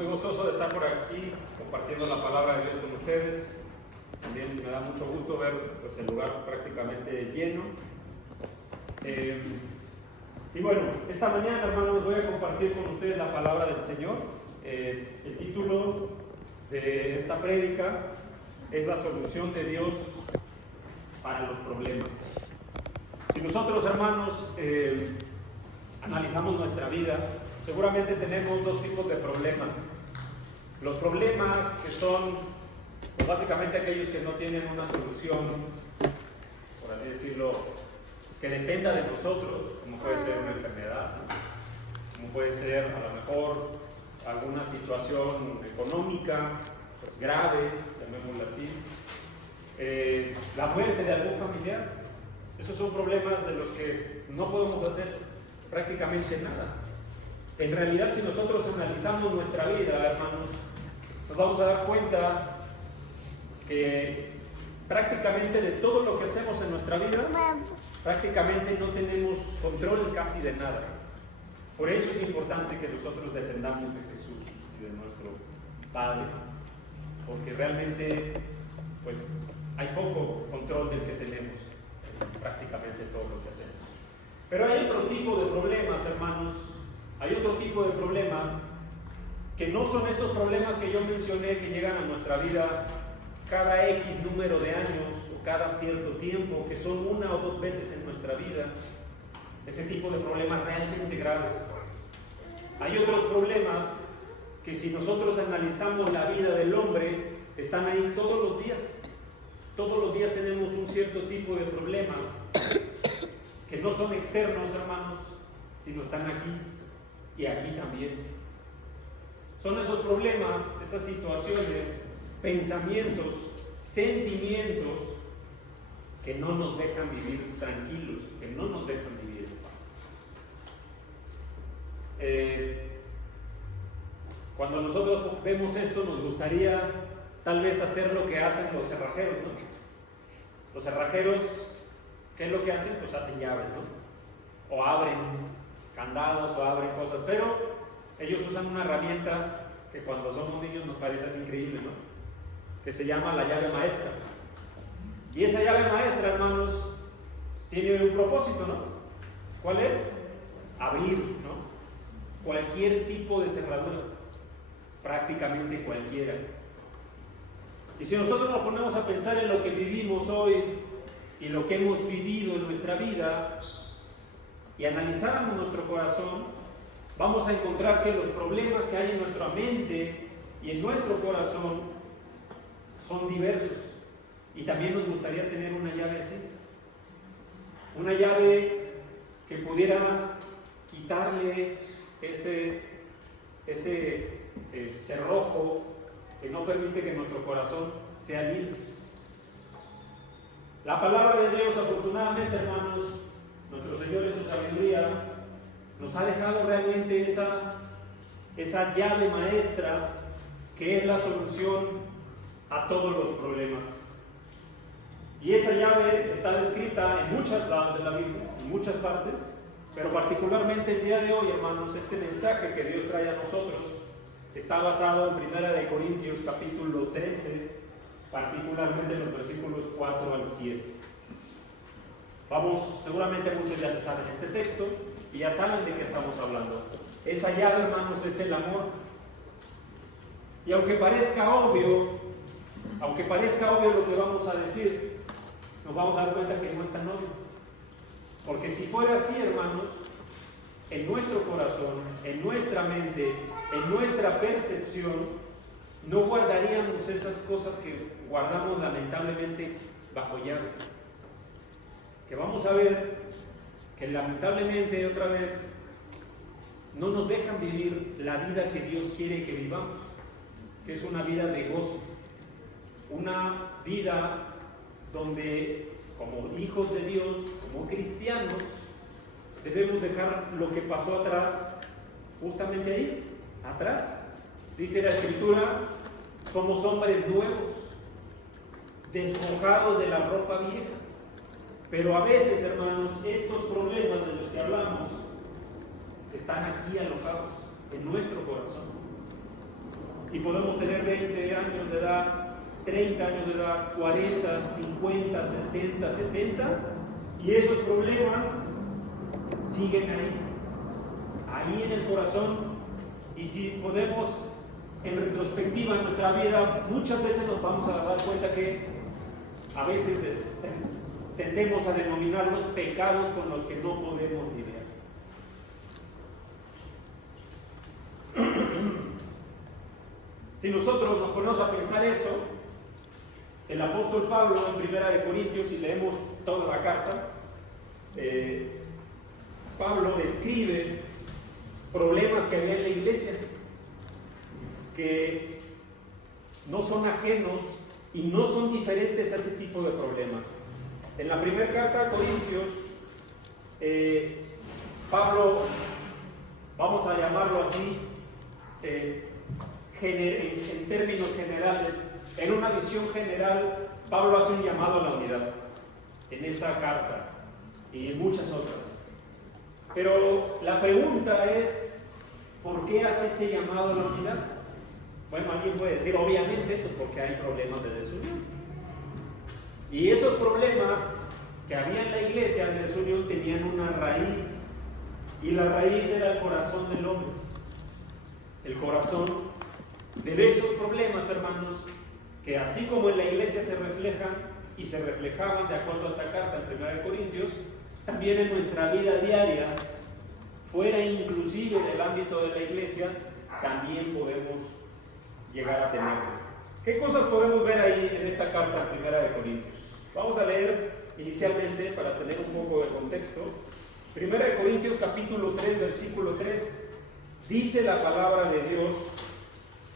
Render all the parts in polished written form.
muy gozoso de estar por aquí compartiendo la palabra de Dios con ustedes. También me da mucho gusto ver pues, el lugar prácticamente lleno. Y bueno, esta mañana, hermanos, voy a compartir con ustedes la palabra del Señor. El título de esta prédica es la solución de Dios para los problemas. Si nosotros, hermanos, analizamos nuestra vida, seguramente tenemos dos tipos de problemas. Los problemas que son pues, básicamente aquellos que no tienen una solución, por así decirlo, que dependa de nosotros, como puede ser una enfermedad, como puede ser a lo mejor alguna situación económica pues, grave, llamémoslo así, la muerte de algún familiar. Esos son problemas de los que no podemos hacer prácticamente nada. En realidad, si nosotros analizamos nuestra vida, hermanos, nos vamos a dar cuenta que prácticamente de todo lo que hacemos en nuestra vida, prácticamente no tenemos control casi de nada. Por eso es importante que nosotros dependamos de Jesús y de nuestro Padre, porque realmente pues, hay poco control del que tenemos en prácticamente todo lo que hacemos. Pero hay otro tipo de problemas, hermanos. Hay otro tipo de problemas que no son estos problemas que yo mencioné que llegan a nuestra vida cada X número de años o cada cierto tiempo, que son una o dos veces en nuestra vida. Ese tipo de problemas realmente graves. Hay otros problemas que si nosotros analizamos la vida del hombre, están ahí todos los días. Todos los días tenemos un cierto tipo de problemas que no son externos, hermanos, sino están aquí y aquí también. Son esos problemas, esas situaciones, pensamientos, sentimientos que no nos dejan vivir tranquilos, que no nos dejan vivir en paz. Cuando nosotros vemos esto, nos gustaría tal vez hacer lo que hacen los cerrajeros, ¿no? Los cerrajeros, ¿qué es lo que hacen? Pues hacen llaves, ¿no? O abren candados o abren cosas, pero ellos usan una herramienta que cuando somos niños nos parece así increíble, ¿no? Que se llama la llave maestra. Y esa llave maestra, hermanos, tiene un propósito, ¿no? ¿Cuál es? Abrir, ¿no? Cualquier tipo de cerradura, prácticamente cualquiera. Y si nosotros nos ponemos a pensar en lo que vivimos hoy y lo que hemos vivido en nuestra vida y analizáramos nuestro corazón, vamos a encontrar que los problemas que hay en nuestra mente y en nuestro corazón son diversos. Y también nos gustaría tener una llave así. Una llave que pudiera quitarle ese cerrojo que no permite que nuestro corazón sea libre. La palabra de Dios, afortunadamente, hermanos, nuestro Señor en su sabiduría nos ha dejado realmente esa llave maestra que es la solución a todos los problemas. Y esa llave está descrita en muchas de la Biblia, en muchas partes, pero particularmente el día de hoy, hermanos, este mensaje que Dios trae a nosotros está basado en 1 Corintios capítulo 13, particularmente en los versículos 4 al 7. Seguramente muchos ya se saben este texto y ya saben de qué estamos hablando. Esa llave, hermanos, es el amor. Y aunque parezca obvio lo que vamos a decir, nos vamos a dar cuenta que no es tan obvio. Porque si fuera así, hermanos, en nuestro corazón, en nuestra mente, en nuestra percepción, no guardaríamos esas cosas que guardamos lamentablemente bajo llave. Que vamos a ver que lamentablemente otra vez no nos dejan vivir la vida que Dios quiere que vivamos, que es una vida de gozo, una vida donde como hijos de Dios, como cristianos, debemos dejar lo que pasó atrás, justamente ahí, atrás. Dice la Escritura, somos hombres nuevos, despojados de la ropa vieja. Pero a veces, hermanos, estos problemas de los que hablamos están aquí alojados en nuestro corazón. y podemos tener 20 años de edad, 30 años de edad, 40, 50, 60, 70, y esos problemas siguen ahí en el corazón. Y si podemos, en retrospectiva en nuestra vida, muchas veces nos vamos a dar cuenta que a veces tendemos a denominar los pecados con los que no podemos lidiar. Si nosotros nos ponemos a pensar eso, el apóstol Pablo en 1 Corintios, si leemos toda la carta, Pablo describe problemas que había en la iglesia, que no son ajenos y no son diferentes a ese tipo de problemas. En la primera carta a Corintios, Pablo, vamos a llamarlo así, en términos generales, en una visión general, Pablo hace un llamado a la unidad en esa carta y en muchas otras. Pero la pregunta es, ¿por qué hace ese llamado a la unidad? Bueno, alguien puede decir, obviamente, pues porque hay problemas de desunión. Y esos problemas que había en la iglesia de desunión tenían una raíz, y la raíz era el corazón del hombre. El corazón de esos problemas, hermanos, que así como en la iglesia se reflejan y se reflejaban de acuerdo a esta carta en 1 Corintios, también en nuestra vida diaria, fuera inclusive del ámbito de la iglesia, también podemos llegar a tenerlos. ¿Qué cosas podemos ver ahí en esta carta en 1 Corintios? Vamos a leer inicialmente, para tener un poco de contexto, 1 Corintios capítulo 3, versículo 3, dice la palabra de Dios: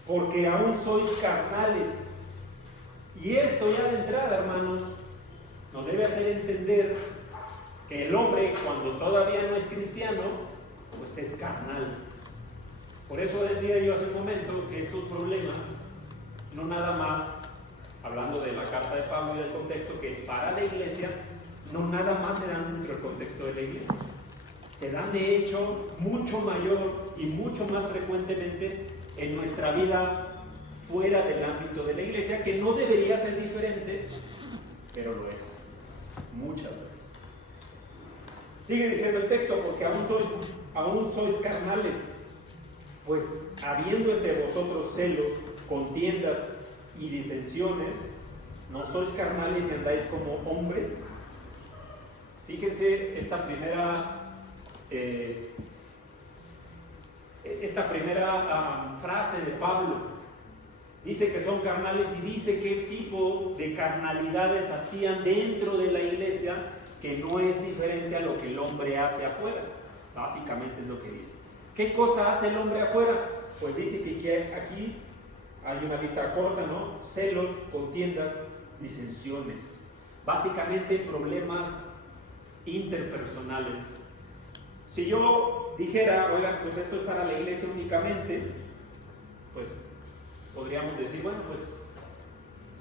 porque aún sois carnales. Y esto ya de entrada, hermanos, nos debe hacer entender que el hombre, cuando todavía no es cristiano, pues es carnal. Por eso decía yo hace un momento que estos problemas, no nada más, hablando de la carta de Pablo y del contexto que es para la iglesia, no nada más se dan dentro del contexto de la iglesia. Se dan de hecho mucho mayor y mucho más frecuentemente en nuestra vida fuera del ámbito de la iglesia, que no debería ser diferente, pero lo es, muchas veces. Sigue diciendo el texto: porque aún sois carnales, pues habiendo entre vosotros celos, contiendas y disensiones, ¿no sois carnales y andáis como hombre? Fíjense esta primera frase de Pablo. Dice que son carnales y dice qué tipo de carnalidades hacían dentro de la iglesia, que no es diferente a lo que el hombre hace afuera. Básicamente es lo que dice. ¿Qué cosa hace el hombre afuera? Pues dice que aquí hay una lista corta, ¿no? Celos, contiendas, disensiones. Básicamente problemas interpersonales. Si yo dijera, oigan, pues esto es para la iglesia únicamente, pues podríamos decir, bueno, pues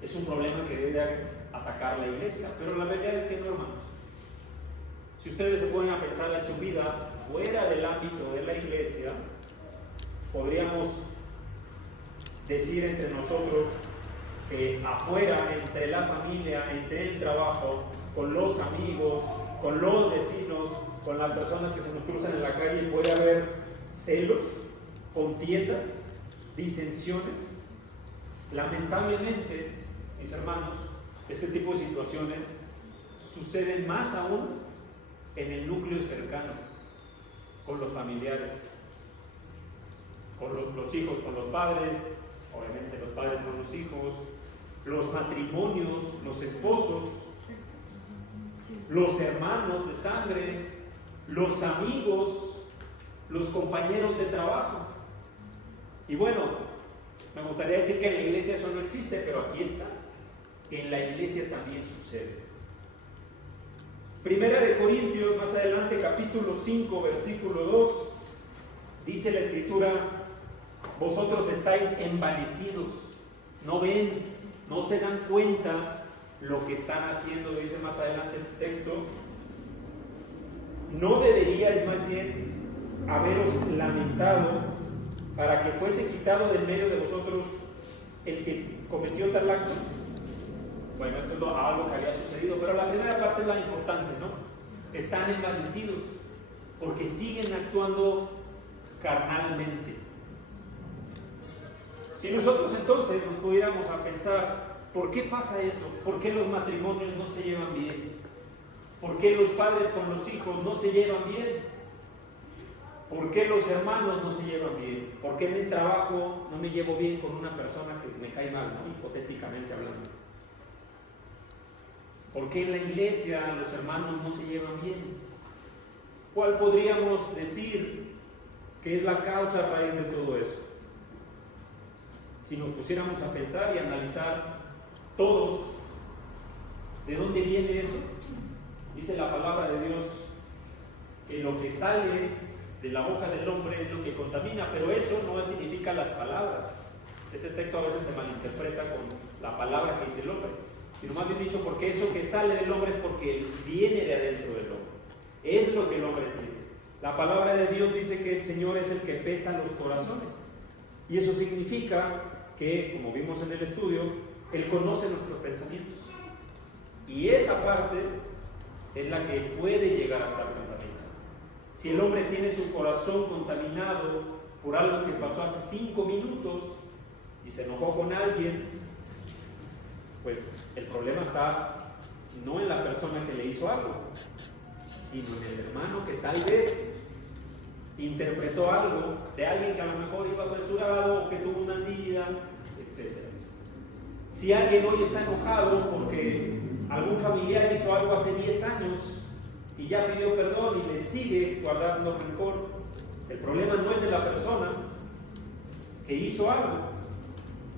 es un problema que debe atacar la iglesia, pero la realidad es que no, hermanos. Si ustedes se ponen a pensar en su vida fuera del ámbito de la iglesia, podríamos decir entre nosotros que afuera, entre la familia, entre el trabajo, con los amigos, con los vecinos, con las personas que se nos cruzan en la calle, puede haber celos, contiendas, disensiones. Lamentablemente, mis hermanos, este tipo de situaciones suceden más aún en el núcleo cercano, con los familiares, con los hijos con los padres, obviamente los padres con los hijos, los matrimonios, los esposos, los hermanos de sangre, los amigos, los compañeros de trabajo. Y bueno, me gustaría decir que en la iglesia eso no existe, pero aquí está. En la iglesia también sucede. 1 Corintios, más adelante, capítulo 5, versículo 2, dice la escritura: vosotros estáis envanecidos, no ven, no se dan cuenta lo que están haciendo. Dice más adelante el texto: no deberíais más bien haberos lamentado para que fuese quitado del medio de vosotros el que cometió tal acto? Bueno, esto es algo que había sucedido, pero la primera parte es la importante, ¿no? Están envanecidos porque siguen actuando carnalmente. Si nosotros entonces nos pudiéramos a pensar, ¿por qué pasa eso? ¿Por qué los matrimonios no se llevan bien? ¿Por qué los padres con los hijos no se llevan bien? ¿Por qué los hermanos no se llevan bien? ¿Por qué en el trabajo no me llevo bien con una persona que me cae mal, ¿no? Hipotéticamente hablando? ¿Por qué en la iglesia los hermanos no se llevan bien? ¿Cuál podríamos decir que es la causa raíz de todo eso? Si nos pusiéramos a pensar y analizar todos, ¿de dónde viene eso? Dice la palabra de Dios que lo que sale de la boca del hombre es lo que contamina, pero eso no significa las palabras. Ese texto a veces se malinterpreta con la palabra que dice el hombre, sino más bien dicho, porque eso que sale del hombre es porque viene de adentro del hombre. Es lo que el hombre tiene. La palabra de Dios dice que el Señor es el que pesa los corazones. Y eso significa que, como vimos en el estudio, Él conoce nuestros pensamientos. Y esa parte es la que puede llegar a estar contaminada. Si el hombre tiene su corazón contaminado por algo que pasó hace 5 minutos y se enojó con alguien, pues el problema está no en la persona que le hizo algo, sino en el hermano que tal vez interpretó algo de alguien que a lo mejor iba apresurado o que tuvo una herida, etc. Si alguien hoy está enojado porque algún familiar hizo algo hace 10 años y ya pidió perdón y le sigue guardando rencor, el problema no es de la persona que hizo algo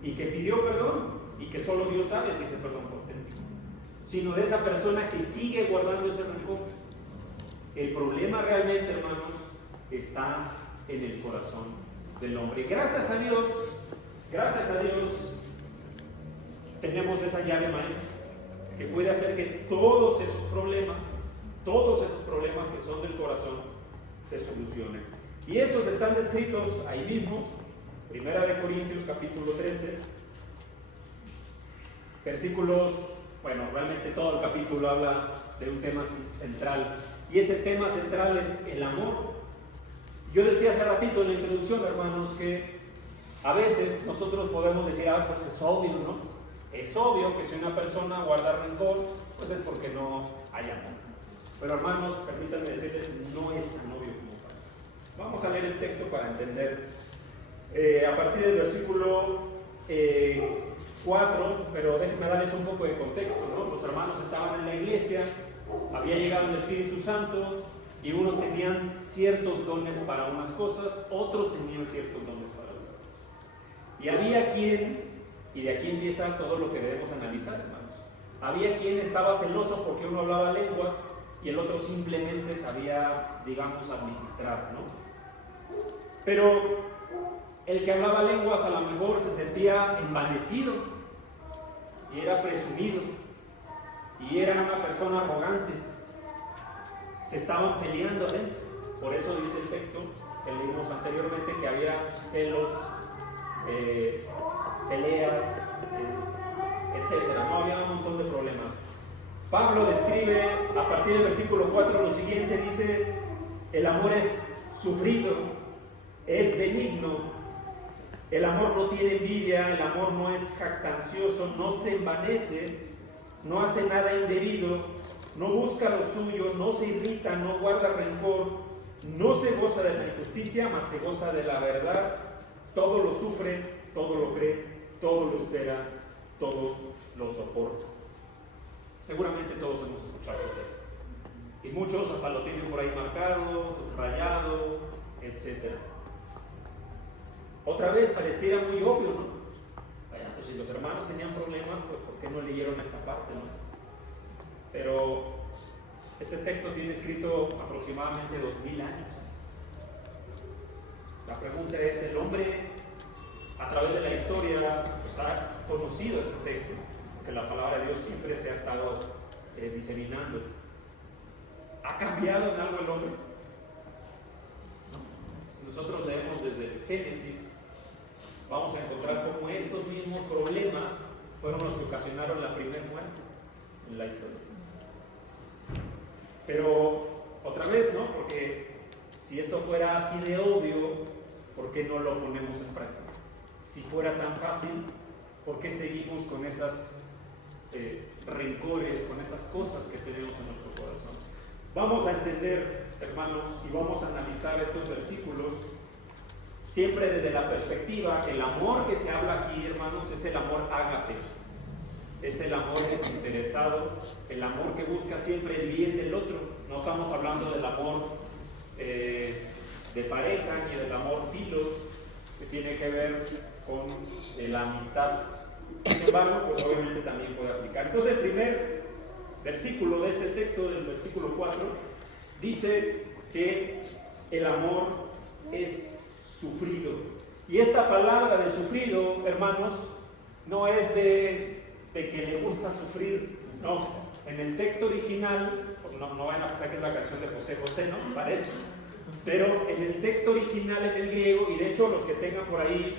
y que pidió perdón y que solo Dios sabe si ese perdón fue auténtico, sino de esa persona que sigue guardando ese rencor. El problema realmente, hermanos, está en el corazón del hombre. Gracias a Dios, tenemos esa llave maestra que puede hacer que todos esos problemas que son del corazón se solucionen. Y esos están descritos ahí mismo, 1 Corintios capítulo 13, versículos, realmente todo el capítulo habla de un tema central. Y ese tema central es el amor. Yo decía hace ratito en la introducción, hermanos, que a veces nosotros podemos decir, pues es obvio, ¿no? Es obvio que si una persona guarda rencor, pues es porque no hay amor. Pero hermanos, permítanme decirles, no es tan obvio como parece. Vamos a leer el texto para entender. A partir del versículo 4, pero déjenme darles un poco de contexto, ¿no? Los hermanos estaban en la iglesia, había llegado el Espíritu Santo y unos tenían ciertos dones para unas cosas, otros tenían ciertos dones para otras. Y había quien, y de aquí empieza todo lo que debemos analizar, hermanos, había quien estaba celoso porque uno hablaba lenguas y el otro simplemente sabía, digamos, administrar, ¿no? Pero el que hablaba lenguas a lo mejor se sentía envanecido y era presumido y era una persona arrogante. Se estaban peleando adentro. Por eso dice el texto que leímos anteriormente que había celos, peleas, etcétera. No había un montón de problemas. Pablo describe a partir del versículo 4 lo siguiente, dice: el amor es sufrido, es benigno, el amor no tiene envidia, el amor no es jactancioso, no se envanece, no hace nada indebido, no busca lo suyo, no se irrita, no guarda rencor, no se goza de la injusticia, mas se goza de la verdad, todo lo sufre, todo lo cree, todo lo espera, todo lo soporta. Seguramente todos hemos escuchado esto. Y muchos hasta lo tienen por ahí marcado, subrayado, etc. Otra vez pareciera muy obvio, ¿no? Pues si los hermanos tenían problemas, pues ¿por qué no leyeron esta parte, no? Pero este texto tiene escrito aproximadamente 2000 años. La pregunta es, ¿el hombre a través de la historia pues, ha conocido este texto? Que la palabra de Dios siempre se ha estado diseminando. ¿Ha cambiado en algo el hombre? Si nosotros leemos desde el Génesis, vamos a encontrar cómo estos mismos problemas fueron los que ocasionaron la primera muerte en la historia. Pero otra vez, ¿no? Porque si esto fuera así de obvio, ¿por qué no lo ponemos en práctica? Si fuera tan fácil, ¿por qué seguimos con esas rencores, con esas cosas que tenemos en nuestro corazón? Vamos a entender, hermanos, y vamos a analizar estos versículos siempre desde la perspectiva que el amor que se habla aquí, hermanos, es el amor ágape. Es el amor desinteresado, el amor que busca siempre el bien del otro. No estamos hablando del amor de pareja ni del amor filos, que tiene que ver con la amistad. Sin embargo, pues obviamente también puede aplicar. Entonces, el primer versículo de este texto, del versículo 4, dice que el amor es sufrido. Y esta palabra de sufrido, hermanos, no es de que le gusta sufrir, no. En el texto original, no van a pensar que es la canción de José José, ¿no? Parece. Pero en el texto original, en el griego, y de hecho los que tengan por ahí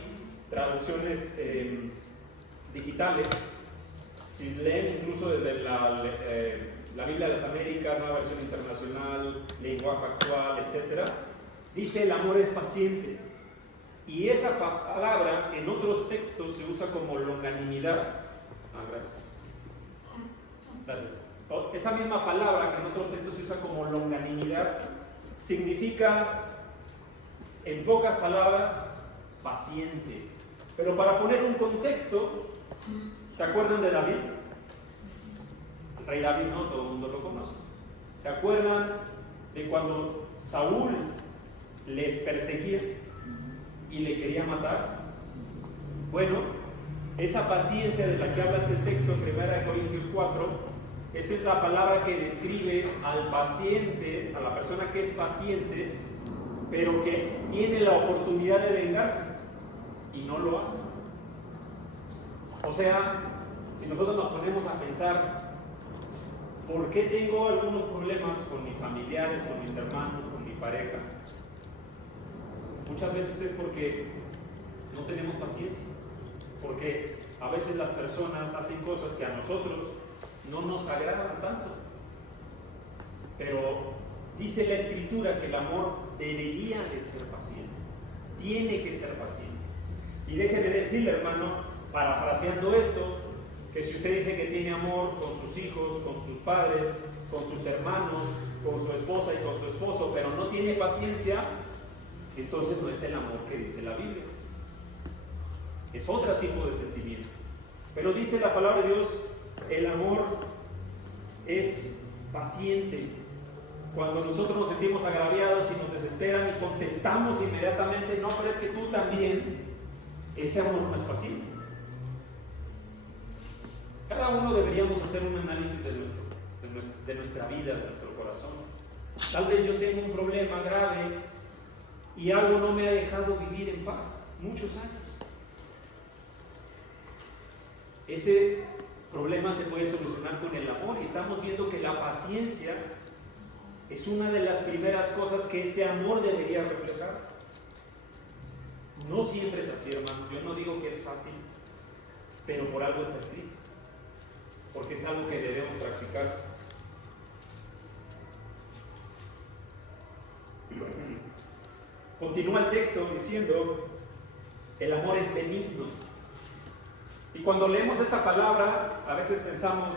traducciones digitales, si leen incluso desde la Biblia de las Américas, Nueva Versión Internacional, Lenguaje Actual, etc., dice el amor es paciente. Y esa palabra en otros textos se usa como longanimidad. Gracias. Gracias. Esa misma palabra que en otros textos se usa como longanimidad significa, en pocas palabras, paciente. Pero para poner un contexto, ¿se acuerdan de David? El rey David, no, todo el mundo lo conoce. ¿Se acuerdan de cuando Saúl le perseguía y le quería matar? Bueno, esa paciencia de la que habla este texto en 1 Corintios 4, esa es la palabra que describe al paciente, a la persona que es paciente, pero que tiene la oportunidad de vengarse y no lo hace. O sea, si nosotros nos ponemos a pensar, ¿por qué tengo algunos problemas con mis familiares, con mis hermanos, con mi pareja? Muchas veces es porque no tenemos paciencia. Porque a veces las personas hacen cosas que a nosotros no nos agradan tanto. Pero dice la Escritura que el amor debería de ser paciente. Tiene que ser paciente. Y déjeme decirle, hermano, parafraseando esto, que si usted dice que tiene amor con sus hijos, con sus padres, con sus hermanos, con su esposa y con su esposo, pero no tiene paciencia, entonces no es el amor que dice la Biblia. Es otro tipo de sentimiento. Pero dice la palabra de Dios, el amor es paciente. Cuando nosotros nos sentimos agraviados y nos desesperan y contestamos inmediatamente, no, pero es que tú también, ese amor no es paciente. Cada uno deberíamos hacer un análisis de nuestra vida, de nuestro corazón. Tal vez yo tengo un problema grave y algo no me ha dejado vivir en paz muchos años. Ese problema se puede solucionar con el amor y estamos viendo que la paciencia es una de las primeras cosas que ese amor debería reflejar. No siempre es así, hermano. Yo no digo que es fácil, pero por algo está escrito, porque es algo que debemos practicar. Continúa el texto diciendo, el amor es benigno. Y cuando leemos esta palabra, a veces pensamos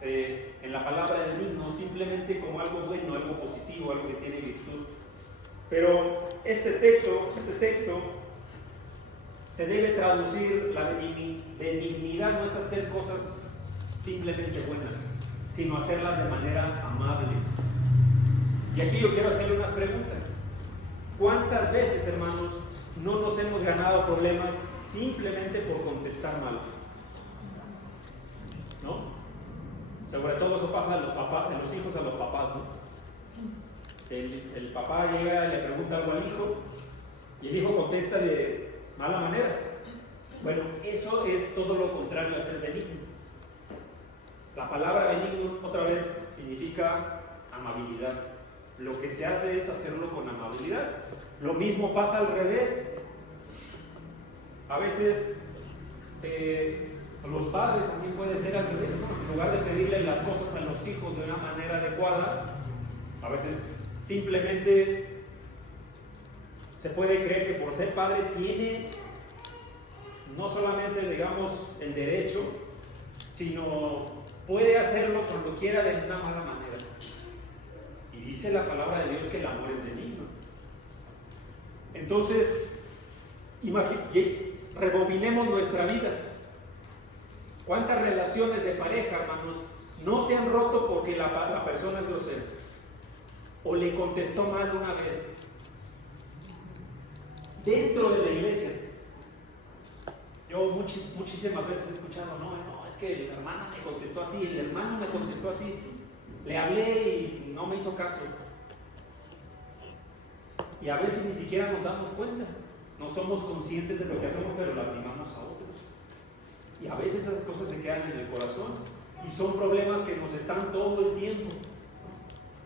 en la palabra benigno simplemente como algo bueno, algo positivo, algo que tiene virtud. Pero este texto se debe traducir, la benignidad no es hacer cosas simplemente buenas, sino hacerlas de manera amable. Y aquí yo quiero hacerle unas preguntas. ¿Cuántas veces, hermanos, no nos hemos ganado problemas simplemente por contestar mal? ¿No? Sobre todo eso pasa de los hijos a los papás, ¿no? El papá llega y le pregunta algo al hijo y el hijo contesta de mala manera. Bueno, eso es todo lo contrario a ser benigno. La palabra benigno, otra vez, significa amabilidad. lo que se hace es hacerlo con amabilidad. Lo mismo pasa al revés. A veces los padres también puede ser al revés, ¿no? En lugar de pedirle las cosas a los hijos de una manera adecuada, a veces simplemente se puede creer que por ser padre tiene no solamente, digamos, el derecho, sino puede hacerlo cuando quiera de una mala manera. Y dice la palabra de Dios que el amor es benigno. Entonces, rebobinemos nuestra vida. ¿Cuántas relaciones de pareja, hermanos, no se han roto porque la persona es grosera? O le contestó mal una vez. Dentro de la iglesia. Yo muchísimas veces he escuchado, no, es que el hermano me contestó así, el hermano me contestó así. Le hablé y no me hizo caso. Y a veces ni siquiera nos damos cuenta. No somos conscientes de lo que hacemos, pero lastimamos a otros. Y a veces esas cosas se quedan en el corazón. Y son problemas que nos están todo el tiempo.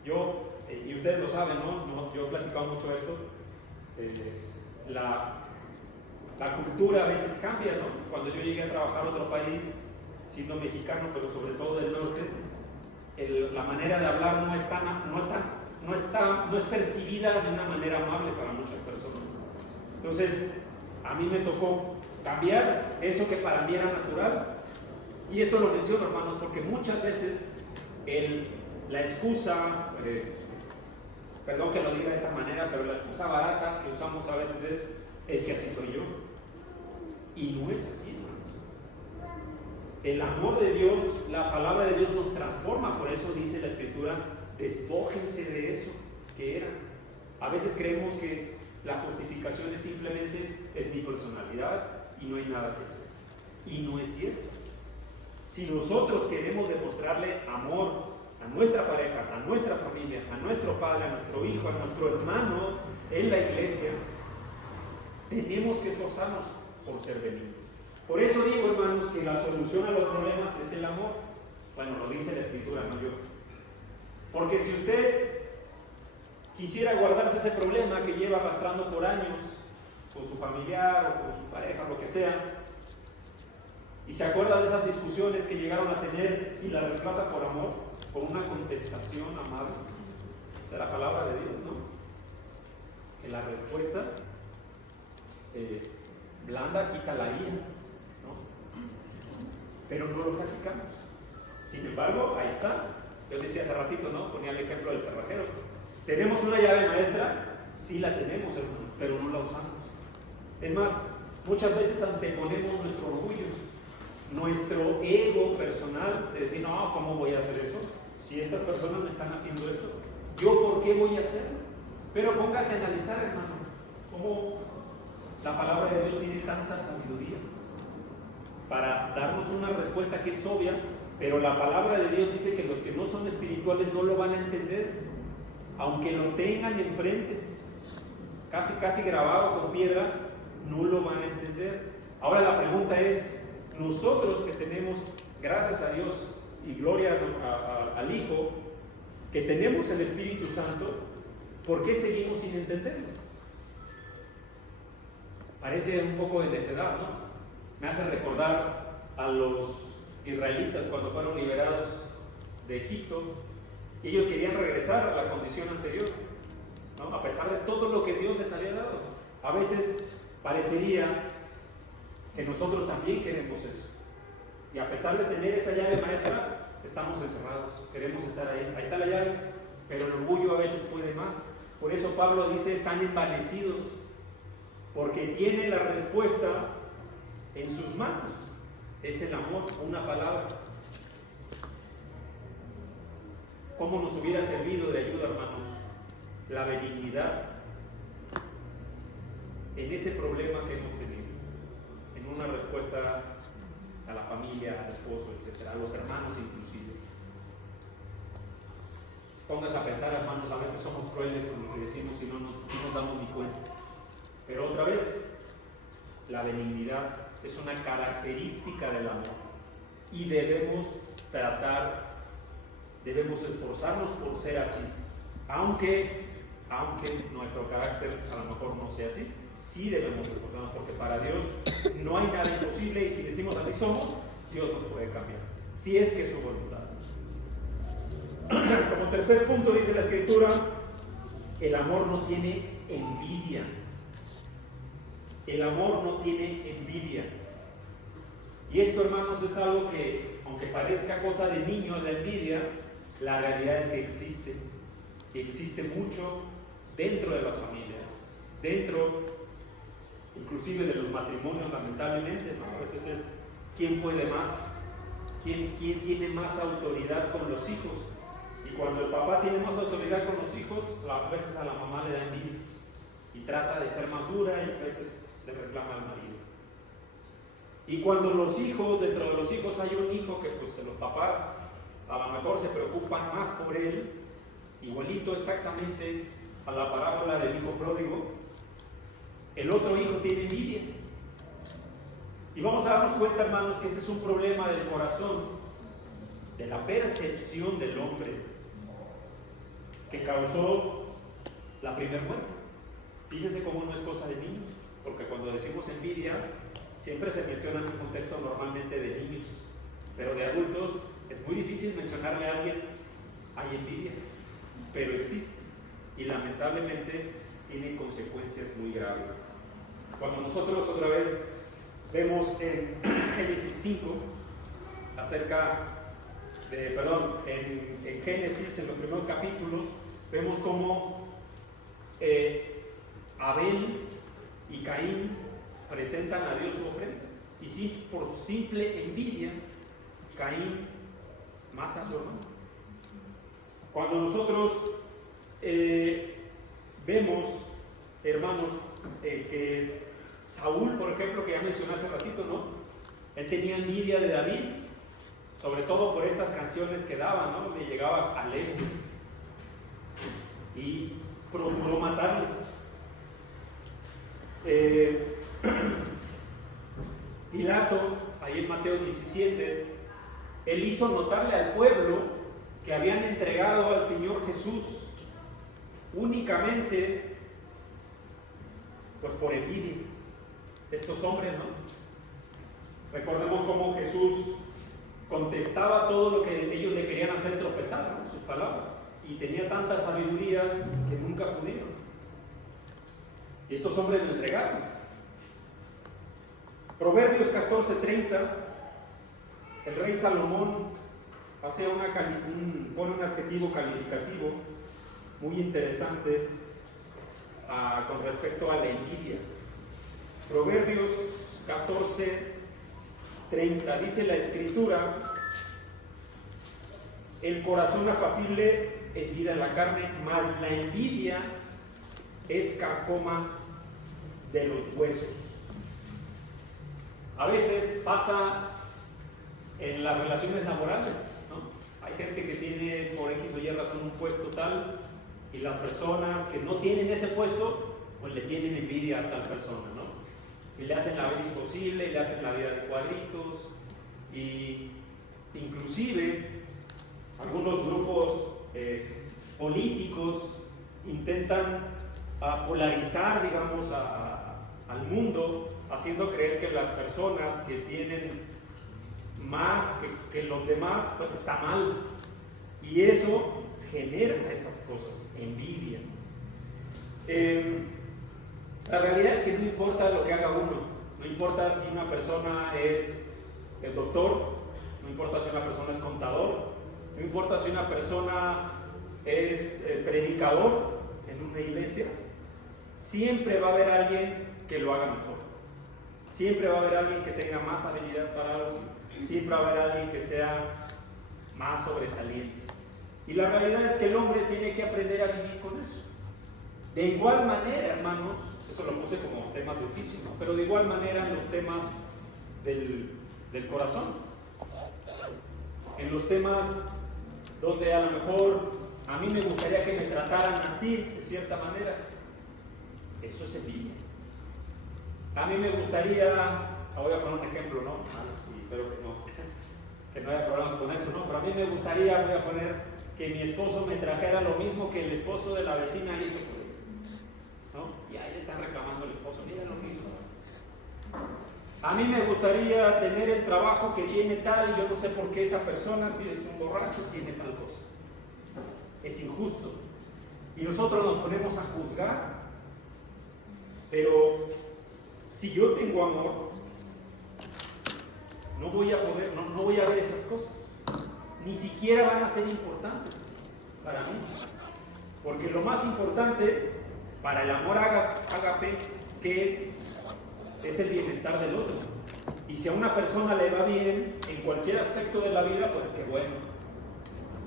Yo, y ustedes lo saben, ¿no? Yo he platicado mucho esto. La cultura a veces cambia, ¿no? Cuando yo llegué a trabajar a otro país, siendo mexicano, pero sobre todo del norte, la manera de hablar no es percibida de una manera amable para muchas personas. Entonces, a mí me tocó cambiar eso que para mí era natural. Y esto lo menciono, hermanos, porque muchas veces la excusa, perdón que lo diga de esta manera, pero la excusa barata que usamos a veces es que así soy yo. Y no es así, hermanos. El amor de Dios, la palabra de Dios nos transforma. Por eso dice la Escritura, despójense de eso que eran. A veces creemos que la justificación es simplemente mi personalidad y no hay nada que hacer. Y no es cierto. Si nosotros queremos demostrarle amor a nuestra pareja, a nuestra familia, a nuestro padre, a nuestro hijo, a nuestro hermano en la iglesia, tenemos que esforzarnos por ser benignos. Por eso digo, hermanos, que la solución a los problemas es el amor. Bueno, lo dice la Escritura, no yo. Porque si usted quisiera guardarse ese problema que lleva arrastrando por años con su familiar o con su pareja, lo que sea, y se acuerda de esas discusiones que llegaron a tener y la reemplaza por amor, por una contestación amable, esa es la palabra de Dios, ¿no? Que la respuesta blanda quita la ira, ¿no? Pero no lo practicamos. Sin embargo, ahí está. Yo decía hace ratito, ¿no? Ponía el ejemplo del cerrajero. ¿Tenemos una llave maestra? Sí la tenemos, hermano, pero no la usamos. Es más, muchas veces anteponemos nuestro orgullo, nuestro ego personal, de decir, no, ¿cómo voy a hacer eso? Si estas personas me están haciendo esto, ¿yo por qué voy a hacerlo? Pero póngase a analizar, hermano, cómo la palabra de Dios tiene tanta sabiduría para darnos una respuesta que es obvia, pero la palabra de Dios dice que los que no son espirituales no lo van a entender, aunque lo tengan enfrente, casi grabado con piedra, no lo van a entender. Ahora la pregunta es, nosotros que tenemos, gracias a Dios y gloria al Hijo, que tenemos el Espíritu Santo, ¿por qué seguimos sin entenderlo? Parece un poco de necedad, ¿no? Me hace recordar a los israelitas cuando fueron liberados de Egipto. Ellos querían regresar a la condición anterior, ¿no? A pesar de todo lo que Dios les había dado. A veces parecería que nosotros también queremos eso. Y a pesar de tener esa llave maestra, estamos encerrados, queremos estar ahí. Ahí está la llave, pero el orgullo a veces puede más. Por eso Pablo dice, están envanecidos, porque tienen la respuesta en sus manos. Es el amor, una palabra. ¿Cómo nos hubiera servido de ayuda, hermanos, la benignidad en ese problema que hemos tenido? En una respuesta a la familia, al esposo, etc., a los hermanos inclusive. Póngase a pensar, hermanos, a veces somos crueles con lo que decimos y no nos damos ni cuenta. Pero otra vez, la benignidad es una característica del amor y debemos esforzarnos por ser así. Aunque nuestro carácter a lo mejor no sea así, sí debemos esforzarnos, porque para Dios no hay nada imposible, y si decimos así somos, Dios nos puede cambiar, si es que es su voluntad. Como tercer punto dice la Escritura, el amor no tiene envidia. El amor no tiene envidia. Y esto, hermanos, es algo que, aunque parezca cosa de niños, la envidia, la realidad es que existe. Y existe mucho dentro de las familias, dentro inclusive de los matrimonios, lamentablemente, ¿no? A veces es quién puede más, quién tiene más autoridad con los hijos. Y cuando el papá tiene más autoridad con los hijos, a veces a la mamá le da envidia y trata de ser más dura, y a veces le reclama al marido. Y cuando los hijos, dentro de los hijos hay un hijo que pues los papás a lo mejor se preocupan más por él, igualito exactamente a la parábola del hijo pródigo, el otro hijo tiene envidia. Y vamos a darnos cuenta, hermanos, que este es un problema del corazón, de la percepción del hombre, que causó la primera muerte. Fíjense cómo no es cosa de niños, porque cuando decimos envidia, siempre se menciona en un contexto normalmente de niños, pero de adultos es muy difícil mencionarle a alguien, hay envidia, pero existe, y lamentablemente tiene consecuencias muy graves. Cuando nosotros otra vez vemos en Génesis 5, en Génesis, en los primeros capítulos, vemos cómo Abel y Caín presentan a Dios su ofrenda, y sí, por simple envidia, Caín mata a su hermano. Cuando nosotros vemos, hermanos, que Saúl, por ejemplo, que ya mencioné hace ratito, ¿no? Él tenía envidia de David, sobre todo por estas canciones que daban, ¿no? Le llegaba al ego y procuró matarle. Pilato, ahí en Mateo 17, él hizo notarle al pueblo que habían entregado al Señor Jesús únicamente pues por envidia. Estos hombres, ¿no? Recordemos cómo Jesús contestaba todo lo que ellos le querían hacer tropezar, ¿no? Sus palabras, y tenía tanta sabiduría que nunca pudieron, y estos hombres lo entregaron. Proverbios 14:30, el rey Salomón pone un adjetivo calificativo muy interesante con respecto a la envidia. Proverbios 14:30, dice la Escritura: el corazón apacible es vida en la carne, mas la envidia es carcoma de los huesos. A veces pasa en las relaciones laborales, ¿no? Hay gente que tiene por X o Y razón un puesto tal, y las personas que no tienen ese puesto, pues le tienen envidia a tal persona, ¿no? Y le hacen la vida imposible, y le hacen la vida de cuadritos, y inclusive algunos grupos políticos intentan polarizar, digamos, al mundo, haciendo creer que las personas que tienen más que los demás, pues está mal, y eso genera esas cosas, envidia. La realidad es que no importa lo que haga uno, no importa si una persona es el doctor, no importa si una persona es contador, no importa si una persona es predicador en una iglesia, siempre va a haber alguien que lo haga mejor, siempre va a haber alguien que tenga más habilidad para algo, siempre va a haber alguien que sea más sobresaliente. Y la realidad es que el hombre tiene que aprender a vivir con eso. De igual manera, hermanos, eso lo puse como tema de oficio, ¿no? Pero de igual manera en los temas del corazón, en los temas donde a lo mejor a mí me gustaría que me trataran así, de cierta manera, eso es envidia. A mí me gustaría, voy a poner un ejemplo, ¿no? Y espero que no haya problemas con esto, ¿no? Pero a mí me gustaría, voy a poner que mi esposo me trajera lo mismo que el esposo de la vecina hizo, ¿no? Y ahí le están reclamando al esposo, mira lo que hizo. A mí me gustaría tener el trabajo que tiene tal, y yo no sé por qué esa persona, si es un borracho, tiene tal cosa. Es injusto. Y nosotros nos ponemos a juzgar. Pero si yo tengo amor, no voy a ver esas cosas. Ni siquiera van a ser importantes para mí. Porque lo más importante para el amor ágape, ¿qué es? Es el bienestar del otro. Y si a una persona le va bien en cualquier aspecto de la vida, pues qué bueno.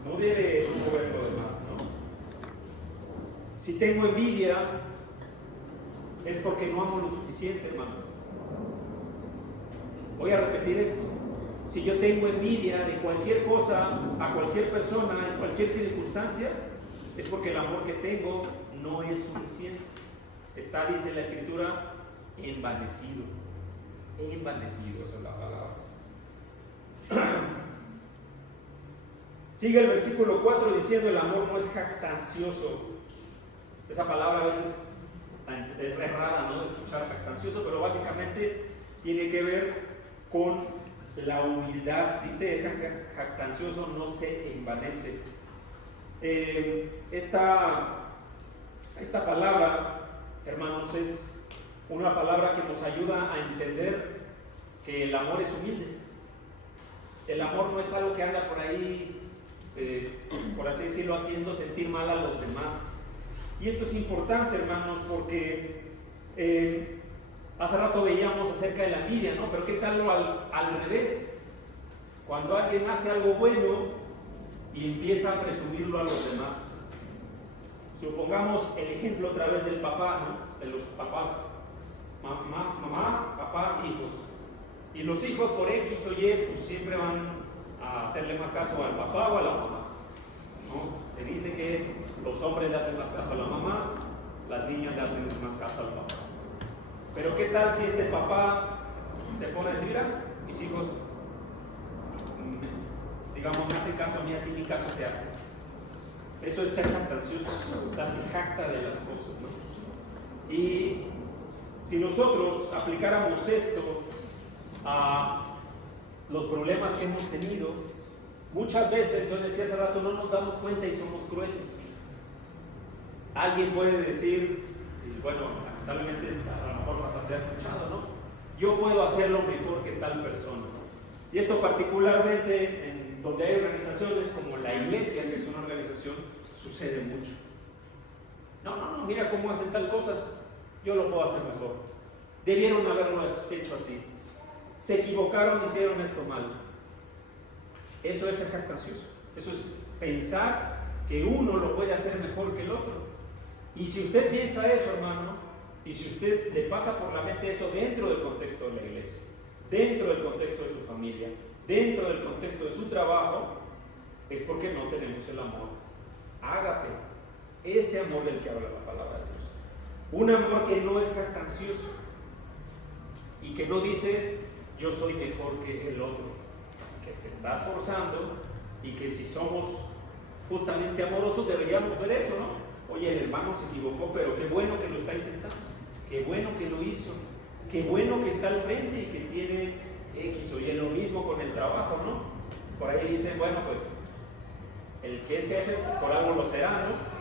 No debe mover lo demás, ¿no? Si tengo envidia, es porque no amo lo suficiente, hermanos. Voy a repetir esto. Si yo tengo envidia de cualquier cosa, a cualquier persona, en cualquier circunstancia, es porque el amor que tengo no es suficiente. Está, dice la Escritura, envanecido. Envanecido, esa es la palabra. Sigue el versículo 4 diciendo: el amor no es jactancioso. Esa palabra a veces es rara, ¿no?, de escuchar jactancioso, pero básicamente tiene que ver con la humildad. Dice, es jactancioso, no se envanece. Esta palabra, hermanos, es una palabra que nos ayuda a entender que el amor es humilde. El amor no es algo que anda por ahí, por así decirlo, haciendo sentir mal a los demás. Y esto es importante, hermanos, porque hace rato veíamos acerca de la envidia, ¿no? Pero ¿qué tal al revés? Cuando alguien hace algo bueno y empieza a presumirlo a los demás. Supongamos el ejemplo otra vez del papá, ¿no? De los papás. Mamá, papá, hijos. Y los hijos por X o Y, pues siempre van a hacerle más caso al papá o a la mamá, ¿no? Se dice que los hombres le hacen más caso a la mamá, las niñas le hacen más caso al papá. Pero ¿qué tal si este papá se pone a decir, mira, mis hijos, digamos, me hacen caso a mí, a ti ni caso te hacen? Eso es ser jactancioso, o sea, se jacta de las cosas, ¿no? Y si nosotros aplicáramos esto a los problemas que hemos tenido, muchas veces, yo decía hace rato, no nos damos cuenta y somos crueles. Alguien puede decir, bueno, lamentablemente a lo mejor hasta se ha escuchado, ¿no? Yo puedo hacerlo mejor que tal persona. Y esto particularmente en donde hay organizaciones como la iglesia, que es una organización, sucede mucho. No, mira cómo hacen tal cosa, yo lo puedo hacer mejor. Debieron haberlo hecho así. Se equivocaron, hicieron esto mal. Eso es ser jactancioso. Eso es pensar que uno lo puede hacer mejor que el otro. Y si usted piensa eso, hermano, y si usted le pasa por la mente eso dentro del contexto de la iglesia, dentro del contexto de su familia, dentro del contexto de su trabajo, es porque no tenemos el amor ágape, este amor del que habla la palabra de Dios. Un amor que no es jactancioso y que no dice yo soy mejor que el otro, que se está esforzando, y que si somos justamente amorosos deberíamos ver eso, ¿no? Oye, el hermano se equivocó, pero qué bueno que lo está intentando, qué bueno que lo hizo, qué bueno que está al frente y que tiene X o Y. Lo mismo con el trabajo, ¿no? Por ahí dicen, bueno, pues el que es jefe por algo lo será, ¿no?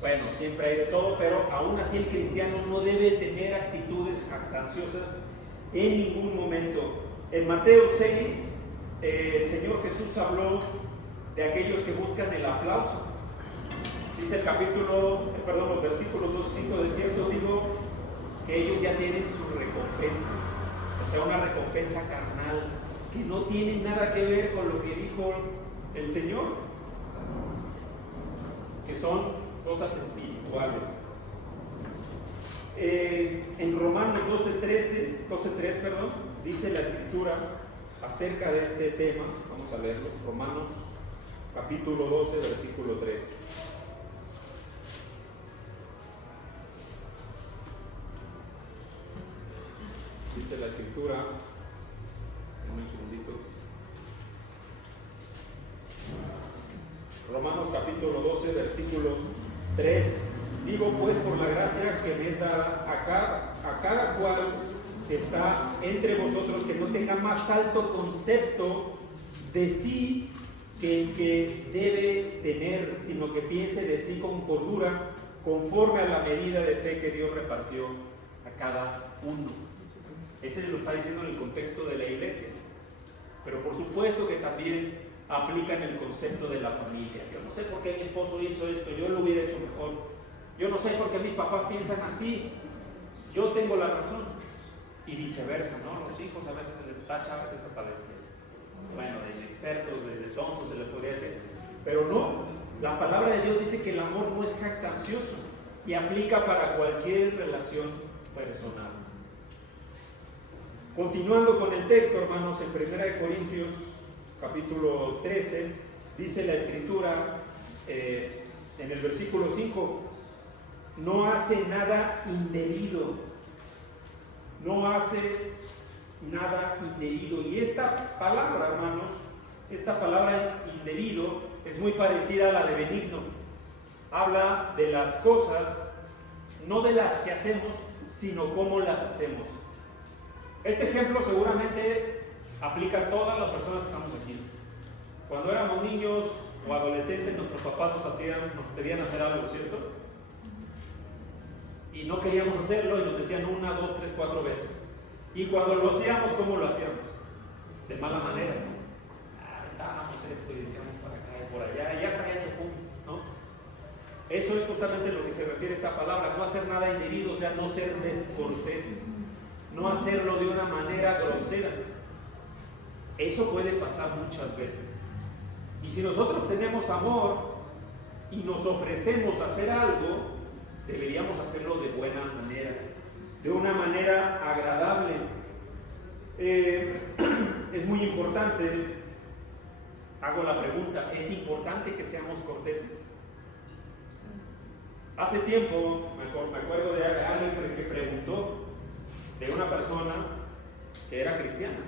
Bueno, siempre hay de todo, pero aún así el cristiano no debe tener actitudes jactanciosas en ningún momento. En Mateo 6, el Señor Jesús habló de aquellos que buscan el aplauso. Dice los versículos 2 y 5, de cierto digo que ellos ya tienen su recompensa, o sea, una recompensa carnal, que no tiene nada que ver con lo que dijo el Señor, que son cosas espirituales. En Romanos 12:3, dice la Escritura acerca de este tema. Vamos a leerlo. Romanos capítulo 12, versículo 3. Dice la Escritura, un segundito. 12, versículo 3. Digo pues por la gracia que me es dada a cada cual que está entre vosotros, que no tenga más alto concepto de sí que el que debe tener, sino que piense de sí con cordura, conforme a la medida de fe que Dios repartió a cada uno. Ese lo está diciendo en el contexto de la iglesia, pero por supuesto que también aplica en el concepto de la familia. Yo no sé por qué mi esposo hizo esto, yo lo hubiera hecho mejor. Yo no sé por qué mis papás piensan así, yo tengo la razón. Y viceversa, ¿no? Los hijos a veces se les tacha, a veces hasta de expertos, de tontos se les podría decir. Pero no, la palabra de Dios dice que el amor no es jactancioso y aplica para cualquier relación personal. Continuando con el texto, hermanos, en 1 Corintios capítulo 13, dice la Escritura en el versículo 5, no hace nada indebido, no hace nada indebido. Y esta palabra, hermanos, esta palabra indebido es muy parecida a la de benigno. Habla de las cosas, no de las que hacemos, sino cómo las hacemos. Este ejemplo seguramente aplica a todas las personas que estamos aquí. Cuando éramos niños o adolescentes, nuestros papás nos pedían hacer algo, ¿cierto? Y no queríamos hacerlo y nos decían 1, 2, 3, 4 veces. Y cuando lo hacíamos, ¿cómo lo hacíamos? De mala manera. Aventábamos esto y decíamos para acá y por allá, y ya está hecho, pum, ¿no? Eso es justamente lo que se refiere a esta palabra, no hacer nada indebido, o sea, no ser descortés, no hacerlo de una manera grosera. Eso puede pasar muchas veces. Y si nosotros tenemos amor y nos ofrecemos a hacer algo, deberíamos hacerlo de buena manera, de una manera agradable. Es muy importante, hago la pregunta, ¿es importante que seamos corteses? Hace tiempo me acuerdo de alguien que preguntó de una persona que era cristiana.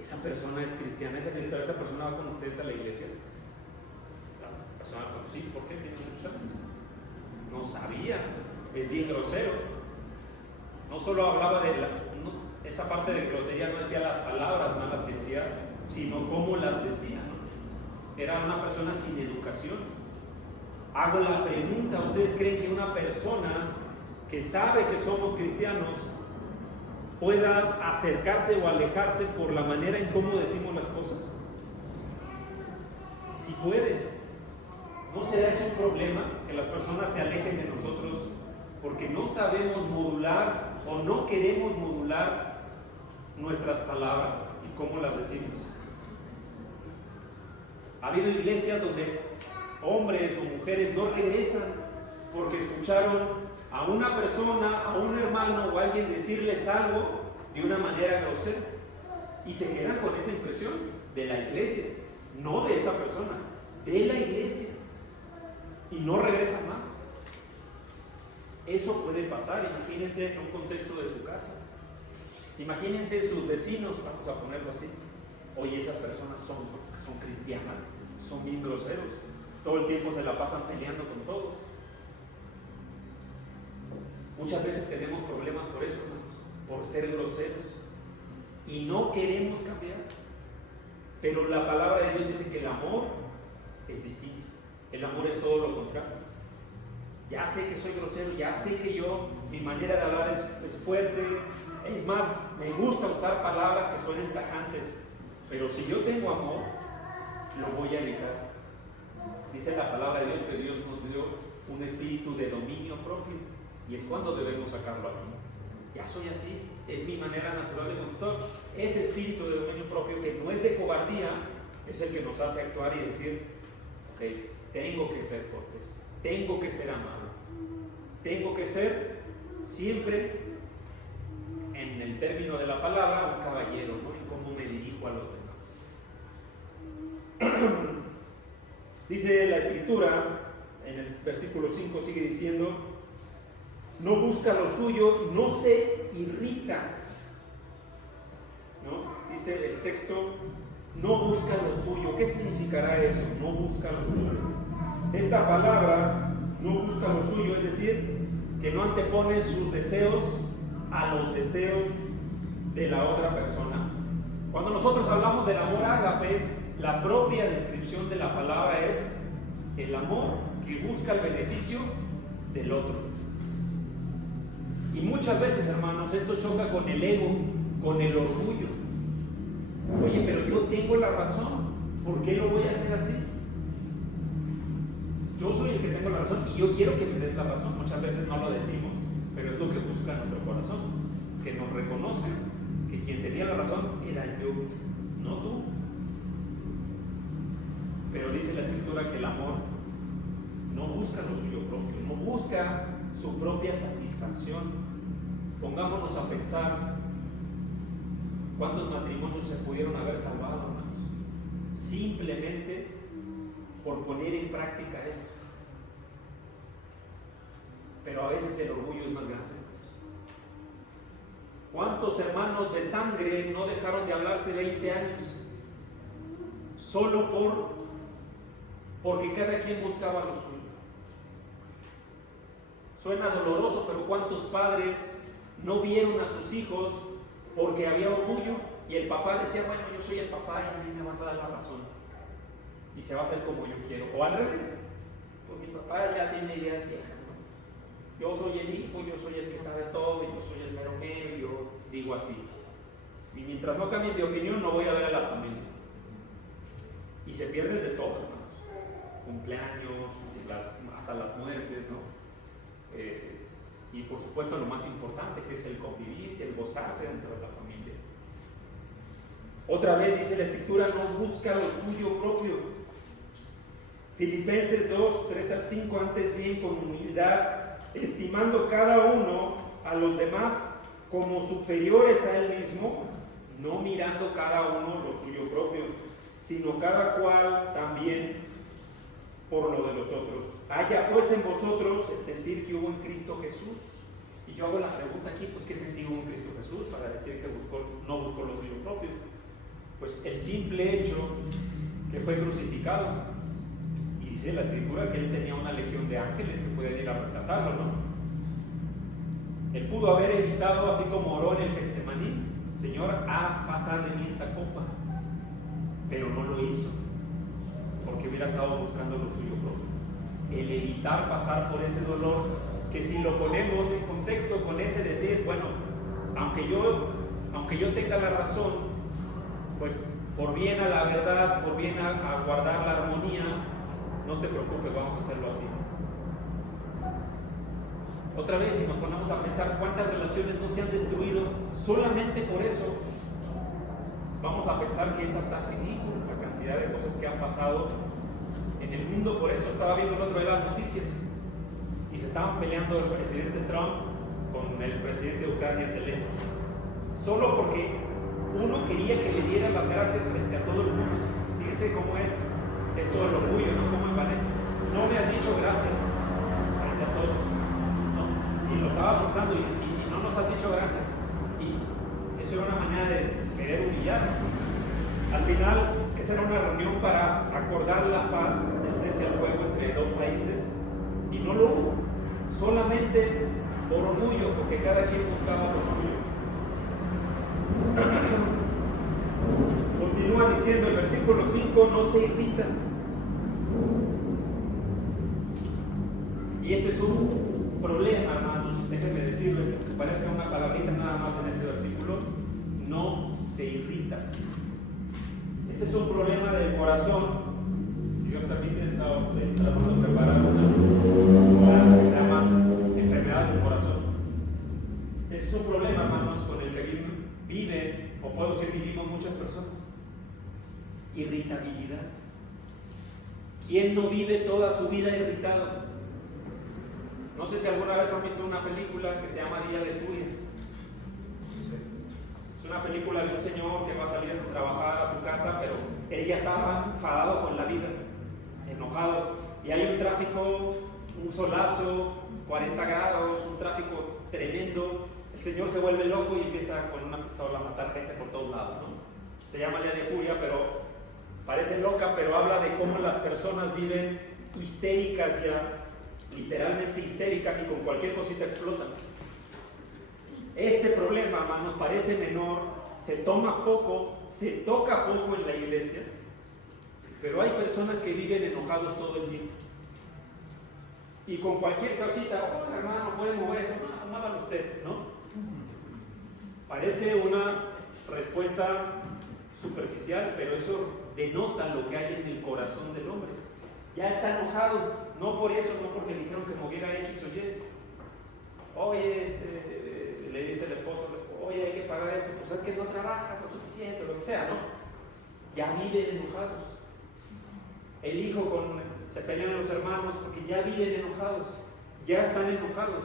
Esa persona es cristiana, esa persona va con ustedes a la iglesia. La persona dijo, sí, ¿por qué? Tiene muchos años. No sabía, es bien grosero. No solo hablaba de esa parte de grosería, no decía las palabras malas que decía, sino cómo las decía, ¿no? Era una persona sin educación. Hago la pregunta, ¿ustedes creen que una persona que sabe que somos cristianos pueda acercarse o alejarse por la manera en cómo decimos las cosas? Si puede. ¿No será eso un problema que las personas se alejen de nosotros porque no sabemos modular o no queremos modular nuestras palabras y cómo las decimos? Ha habido iglesias donde hombres o mujeres no regresan porque escucharon a una persona, a un hermano o a alguien decirles algo de una manera grosera y se quedan con esa impresión de la iglesia, no de esa persona, de la iglesia, y no regresan más. Eso puede pasar, imagínense en un contexto de su casa, imagínense sus vecinos, vamos a ponerlo así. Oye, esas personas son cristianas, son bien groseros, todo el tiempo se la pasan peleando con todos. Muchas veces tenemos problemas por eso, hermanos, por ser groseros y no queremos cambiar. Pero la palabra de Dios dice que el amor es distinto. El amor es todo lo contrario. Ya sé que soy grosero, ya sé que mi manera de hablar es fuerte, es más, me gusta usar palabras que suenen tajantes, pero si yo tengo amor, lo voy a evitar. Dice la palabra de Dios que Dios nos dio un espíritu de dominio propio, y es cuando debemos sacarlo aquí. Ya soy así, es mi manera natural de contestar. Ese espíritu de dominio propio, que no es de cobardía, es el que nos hace actuar y decir, ok, tengo que ser cortés, tengo que ser amable, tengo que ser siempre, en el término de la palabra, un caballero, ¿no? En cómo me dirijo a los demás. Dice la Escritura, en el versículo 5 sigue diciendo, no busca lo suyo, no se irrita, ¿no? Dice el texto, no busca lo suyo. ¿Qué significará eso? No busca lo suyo. esta palabra no busca lo suyo, es decir, que no antepone sus deseos a los deseos de la otra persona. Cuando nosotros hablamos del amor ágape, la propia descripción de la palabra es el amor que busca el beneficio del otro. Y muchas veces, hermanos, esto choca con el ego, con el orgullo. Oye, pero yo tengo la razón, ¿por qué lo voy a hacer así? Yo soy el que tengo la razón y yo quiero que me des la razón. Muchas veces no lo decimos, pero es lo que busca nuestro corazón, que nos reconozcan que quien tenía la razón era yo, no tú. Pero dice la Escritura que el amor no busca lo suyo propio, no busca su propia satisfacción. Pongámonos a pensar cuántos matrimonios se pudieron haber salvado, hermanos, simplemente por poner en práctica esto. Pero a veces el orgullo es más grande. ¿Cuántos hermanos de sangre no dejaron de hablarse 20 años? Solo porque cada quien buscaba lo suyo. Suena doloroso, pero ¿cuántos padres no vieron a sus hijos porque había orgullo? Y el papá decía, bueno, yo soy el papá y a mí me vas a dar la razón. Y se va a hacer como yo quiero. O al revés, pues mi papá ya tiene ideas viejas, ¿no? Yo soy el hijo, yo soy el que sabe todo, yo soy el mero mero, yo digo así. Y mientras no cambien de opinión, no voy a ver a la familia. Y se pierde de todo, hermanos. Cumpleaños, hasta las muertes, ¿no? Y por supuesto lo más importante, que es el convivir, el gozarse dentro de la familia. Otra vez dice la Escritura, no busca lo suyo propio. Filipenses 2, 3 al 5, antes bien con humildad, estimando cada uno a los demás como superiores a él mismo, no mirando cada uno lo suyo propio, sino cada cual también por lo de los otros. Haya pues en vosotros el sentir que hubo en Cristo Jesús. Y yo hago la pregunta aquí, pues ¿qué sentir hubo en Cristo Jesús? Para decir que no buscó lo suyo propio. Pues el simple hecho que fue crucificado. Y dice la Escritura que él tenía una legión de ángeles que podían ir a rescatarlo, ¿no? Él pudo haber evitado, así como oró en el Getsemaní, Señor, haz pasar de mí esta copa. Pero no lo hizo, porque hubiera estado buscando lo suyo propio. El evitar pasar por ese dolor, que si lo ponemos en contexto con ese decir, bueno, aunque yo tenga la razón, pues por bien a la verdad, por bien a guardar la armonía, no te preocupes, vamos a hacerlo así. Otra vez, si nos ponemos a pensar cuántas relaciones no se han destruido solamente por eso, vamos a pensar que es hasta ridículo la cantidad de cosas que han pasado en el mundo. Por eso estaba viendo el otro de las noticias y se estaban peleando el presidente Trump con el presidente de Ucrania, Zelensky, solo porque uno quería que le dieran las gracias frente a todo el mundo. Fíjense cómo es eso el orgullo, ¿no? Cómo envanece. No me han dicho gracias frente a todos, ¿no? Y lo estaba forzando y no nos han dicho gracias. Y eso era una manera de querer humillar. Al final, esa era una reunión para acordar la paz, el cese al fuego entre dos países, y no lo hubo, solamente por orgullo, porque cada quien buscaba lo suyo. Continúa diciendo el versículo 5, no se irrita. Y este es un problema, hermanos, déjenme decirles, que parezca una palabrita nada más en ese versículo, no se irrita. Ese es un problema del corazón. Si Dios permite, estamos tratando de preparar unas clases que se llaman enfermedad del corazón. Ese es un problema, hermanos, con el que viven, o puedo decir vivimos muchas personas. Irritabilidad. ¿Quién no vive toda su vida irritado? No sé si alguna vez han visto una película que se llama Día de Furia. Es una película de un señor que va a salir a trabajar a su casa, pero él ya estaba enfadado con la vida, enojado, y hay un tráfico, un solazo, 40 grados, un tráfico tremendo. El señor se vuelve loco y empieza con una pistola a matar gente por todos lados, ¿no? Se llama Día de Furia, pero parece loca, pero habla de cómo las personas viven histéricas ya, literalmente histéricas, y con cualquier cosita explotan. Este problema, hermanos, parece menor, se toma poco, se toca poco en la iglesia, pero hay personas que viven enojados todo el día. Y con cualquier cosita, oh hermano, puede mover esto, no, hágalo usted, ¿no? Parece una respuesta superficial, pero eso denota lo que hay en el corazón del hombre. Ya está enojado, no por eso, no porque le dijeron que moviera X o Y. Oye, le dice el esposo, oye, hay que pagar esto, pues es que no trabaja lo suficiente, lo que sea, ¿no? Ya viven enojados. El hijo se pelean los hermanos porque ya viven enojados, ya están enojados.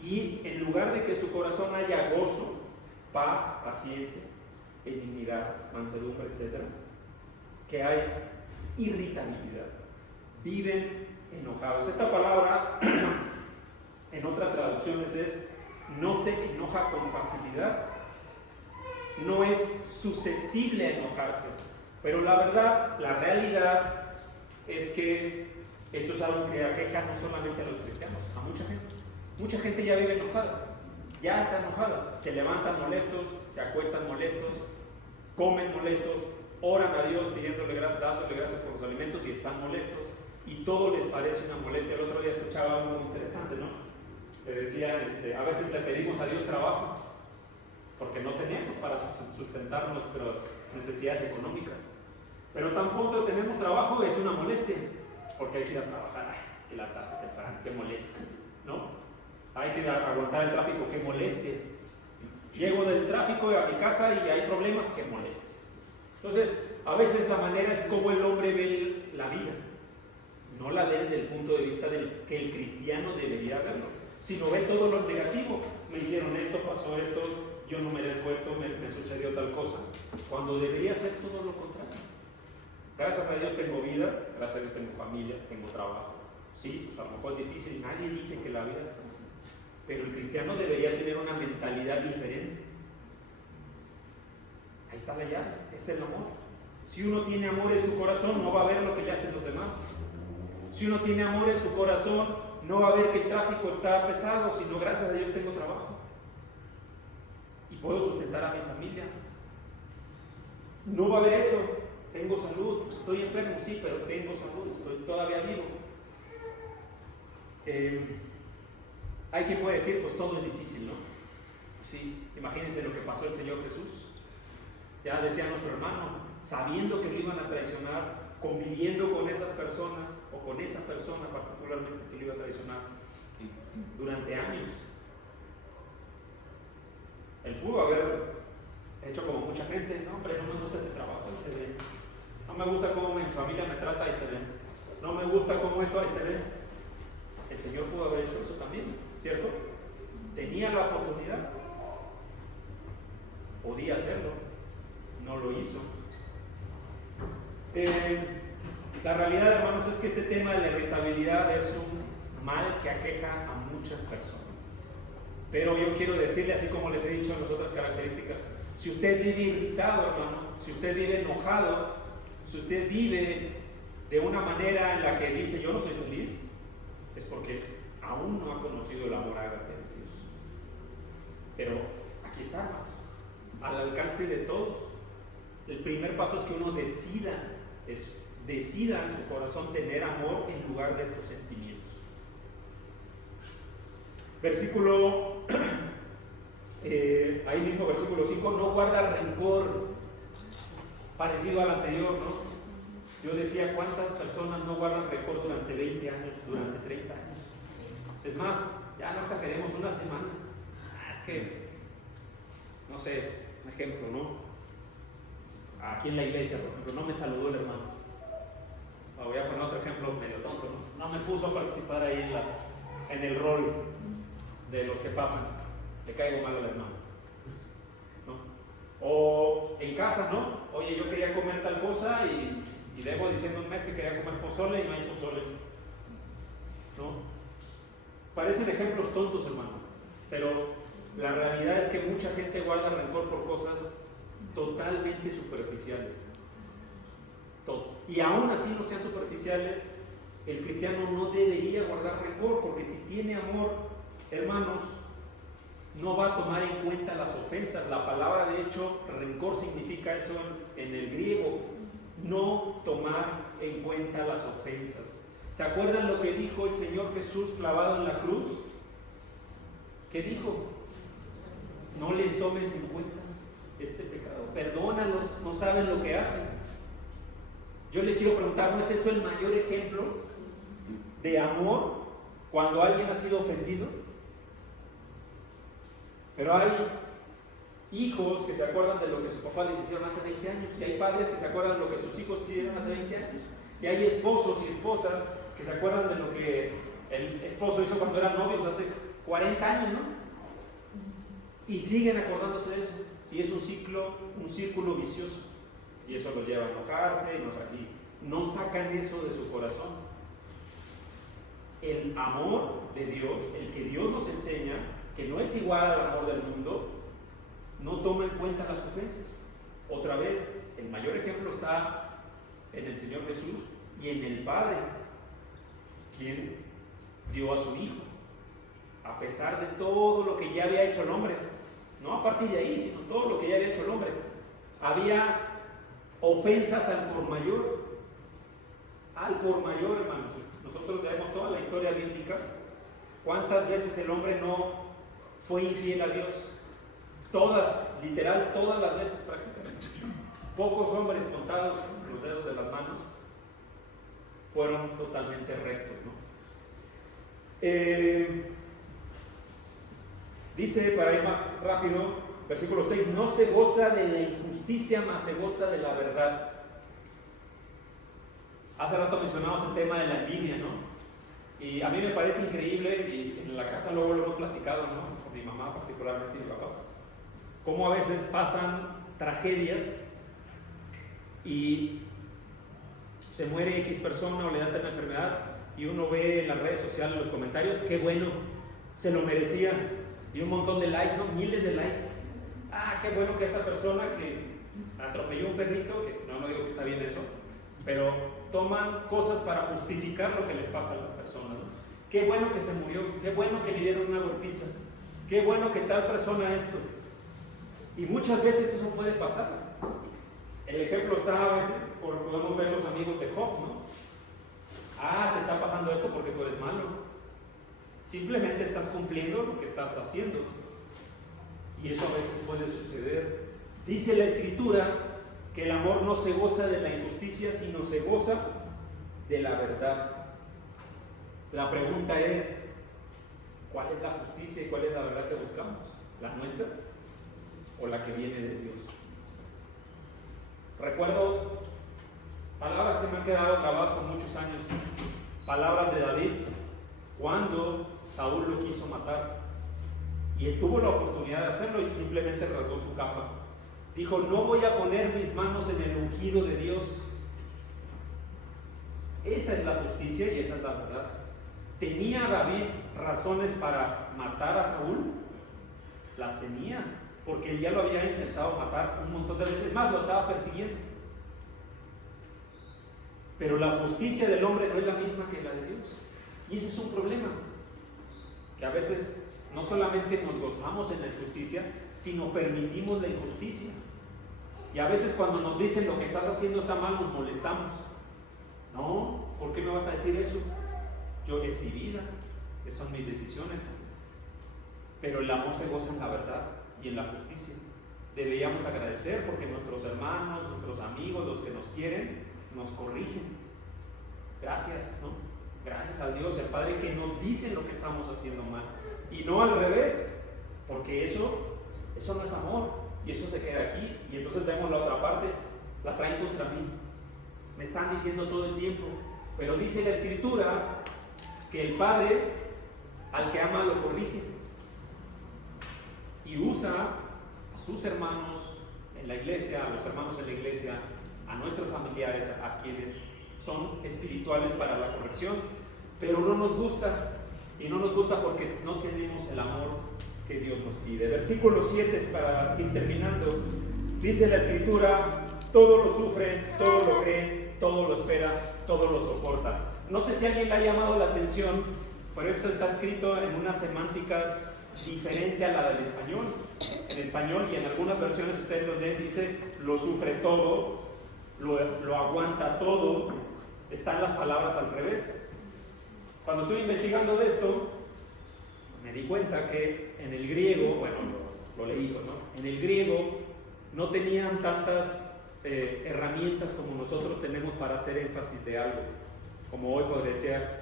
Y en lugar de que su corazón haya gozo, paz, paciencia, benignidad, mansedumbre, etc., que hay irritabilidad. Viven enojados. Esta palabra en otras traducciones es no se enoja con facilidad, no es susceptible a enojarse. Pero la verdad, la realidad es que esto es algo que aqueja no solamente a los cristianos, a mucha gente. Mucha gente ya vive enojada, ya está enojada, se levantan molestos, se acuestan molestos, comen molestos, oran a Dios dándole gracias por los alimentos y están molestos, y todo les parece una molestia. El otro día escuchaba algo muy interesante, ¿no? Que decían, a veces le pedimos a Dios trabajo porque no tenemos para sustentar nuestras necesidades económicas, pero tan pronto tenemos trabajo es una molestia, porque hay que ir a trabajar, ay, que la tasa temprana, qué molestia, ¿no? Hay que aguantar el tráfico, qué molestia. Llego del tráfico a mi casa y hay problemas, qué molestia. Entonces, a veces la manera es como el hombre ve la vida, no la ve desde el punto de vista del que el cristiano debería verlo, sino ve todo lo negativo. Me hicieron esto, pasó esto, yo no merezco esto, me sucedió tal cosa, cuando debería ser todo lo contrario. Gracias a Dios tengo vida, gracias a Dios tengo familia, tengo trabajo. Sí, pues a lo mejor es difícil, nadie dice que la vida es fácil, pero el cristiano debería tener una mentalidad diferente. Ahí está la llave, es el amor. Si uno tiene amor en su corazón, no va a ver lo que le hacen los demás. Si uno tiene amor en su corazón, no va a ver que el tráfico está pesado, sino gracias a Dios tengo trabajo y puedo sustentar a mi familia. No va a haber eso, tengo salud, estoy enfermo, sí, pero tengo salud, estoy todavía vivo. Hay quien puede decir, pues todo es difícil, ¿no? Sí, imagínense lo que pasó el Señor Jesús. Ya decía nuestro hermano, sabiendo que lo iban a traicionar, conviviendo con esas personas, o con esa persona particularmente que lo iba a traicionar durante años. Él pudo haber hecho como mucha gente, no hombre, no me gusta este trabajo, ahí se ve. No me gusta cómo mi familia me trata, ahí se ve. No me gusta cómo esto, ahí se ve. El Señor pudo haber hecho eso también, ¿cierto? Tenía la oportunidad, podía hacerlo, no lo hizo. La realidad, hermanos, es que este tema de la irritabilidad es un mal que aqueja a muchas personas. Pero yo quiero decirle, así como les he dicho en las otras características, si usted vive irritado, hermano, si usted vive enojado, si usted vive de una manera en la que dice yo no soy feliz, es porque aún no ha conocido el amor ágape de Dios. Pero aquí está, hermanos, al alcance de todos. El primer paso es que uno decida eso, decida en su corazón tener amor en lugar de estos sentimientos. Versículo, ahí mismo, versículo 5, no guarda rencor, parecido al anterior, ¿no? Yo decía, ¿cuántas personas no guardan rencor durante 20 años, durante 30 años? Es más, ya no exageremos, una semana. Es que, no sé, un ejemplo, ¿no? Aquí en la iglesia, por ejemplo, no me saludó el hermano. Voy a poner otro ejemplo medio tonto, ¿no? No me puso a participar ahí en el rol de los que pasan. Le caigo mal al hermano, ¿no? O en casa, ¿no? Oye, yo quería comer tal cosa y debo diciendo un mes que quería comer pozole y no hay pozole, ¿no? Parecen ejemplos tontos, hermano, pero la realidad es que mucha gente guarda rencor por cosas totalmente superficiales. Todo. Y aún así no sean superficiales, El cristiano no debería guardar rencor, porque si tiene amor, hermanos, no va a tomar en cuenta las ofensas. La palabra, de hecho, rencor significa eso en el griego, no tomar en cuenta las ofensas. ¿Se acuerdan lo que dijo el Señor Jesús clavado en la cruz? ¿Qué dijo? No les tomes en cuenta este pecado, perdónalos, no saben lo que hacen. Yo les quiero preguntar, ¿no es eso el mayor ejemplo de amor cuando alguien ha sido ofendido? Pero hay hijos que se acuerdan de lo que sus papás les hicieron hace 20 años, y hay padres que se acuerdan de lo que sus hijos hicieron hace 20 años, y hay esposos y esposas que se acuerdan de lo que el esposo hizo cuando eran novios hace 40 años, ¿no? Y siguen acordándose de eso, y es un círculo vicioso, y eso los lleva a enojarse, y no sacan eso de su corazón. El amor de Dios, el que Dios nos enseña, que no es igual al amor del mundo, no toma en cuenta las ofensas. Otra vez, el mayor ejemplo está en el Señor Jesús y en el Padre, quien dio a su Hijo, a pesar de todo lo que ya había hecho el hombre, no a partir de ahí, sino todo lo que ya había hecho el hombre. Había ofensas al por mayor, hermanos. Nosotros leemos toda la historia bíblica. ¿Cuántas veces el hombre no fue infiel a Dios? Todas, literal, todas las veces prácticamente. Pocos hombres, contados con los dedos de las manos, fueron totalmente rectos, ¿no? Dice, para ir más rápido, versículo 6, no se goza de la injusticia, mas se goza de la verdad. Hace rato mencionamos el tema de la envidia, ¿no? Y a mí me parece increíble, y en la casa luego lo hemos platicado, ¿no? Con mi mamá particularmente y mi papá, cómo a veces pasan tragedias y se muere X persona o le da una enfermedad, y uno ve en las redes sociales los comentarios, qué bueno, se lo merecían, y un montón de likes, ¿no? Miles de likes. Ah, qué bueno que esta persona que atropelló un perrito, que no digo que está bien eso, pero toman cosas para justificar lo que les pasa a las personas, ¿no? Qué bueno que se murió, qué bueno que le dieron una golpiza, qué bueno que tal persona esto. Y muchas veces eso puede pasar. El ejemplo está a veces, podemos ver los amigos de Job, ¿no? Ah, te está pasando esto porque tú eres malo. Simplemente estás cumpliendo lo que estás haciendo. Y eso a veces puede suceder. Dice la Escritura que el amor no se goza de la injusticia, sino se goza de la verdad. La pregunta es, ¿cuál es la justicia y cuál es la verdad que buscamos? ¿La nuestra o la que viene de Dios? Recuerdo palabras que se me han quedado grabadas por muchos años, palabras de David cuando Saúl lo quiso matar, y él tuvo la oportunidad de hacerlo y simplemente rasgó su capa. Dijo, no voy a poner mis manos en el ungido de Dios. Esa es la justicia y esa es la verdad. ¿Tenía David razones para matar a Saúl? Las tenía, porque él ya lo había intentado matar un montón de veces más, lo estaba persiguiendo. Pero la justicia del hombre no es la misma que la de Dios. Y ese es un problema, que a veces no solamente nos gozamos en la injusticia, sino permitimos la injusticia. Y a veces cuando nos dicen lo que estás haciendo está mal, nos molestamos. No, ¿por qué me vas a decir eso? Es mi vida, esas son mis decisiones. Pero el amor se goza en la verdad y en la justicia. Deberíamos agradecer porque nuestros hermanos, nuestros amigos, los que nos quieren, nos corrigen. Gracias, ¿no? Gracias a Dios y al Padre que nos dicen lo que estamos haciendo mal. Y no al revés, porque eso no es amor, y eso se queda aquí, y entonces vemos la otra parte, la traen contra mí. Me están diciendo todo el tiempo, pero dice la Escritura que el Padre al que ama lo corrige, y usa a sus hermanos en la iglesia, a los hermanos en la iglesia, a nuestros familiares, a quienes son espirituales para la corrección, pero no nos gusta. Y no nos gusta porque no tenemos el amor que Dios nos pide. Versículo 7, para ir terminando, dice la Escritura, todo lo sufre, todo lo cree, todo lo espera, todo lo soporta. no sé si a alguien le ha llamado la atención, pero esto está escrito en una semántica diferente a la del español. En español y en algunas versiones ustedes lo leen, dice lo sufre todo, lo aguanta todo, están las palabras al revés. Cuando estuve investigando de esto, me di cuenta que en el griego, bueno, lo leí, ¿no? En el griego no tenían tantas herramientas como nosotros tenemos para hacer énfasis de algo. Como hoy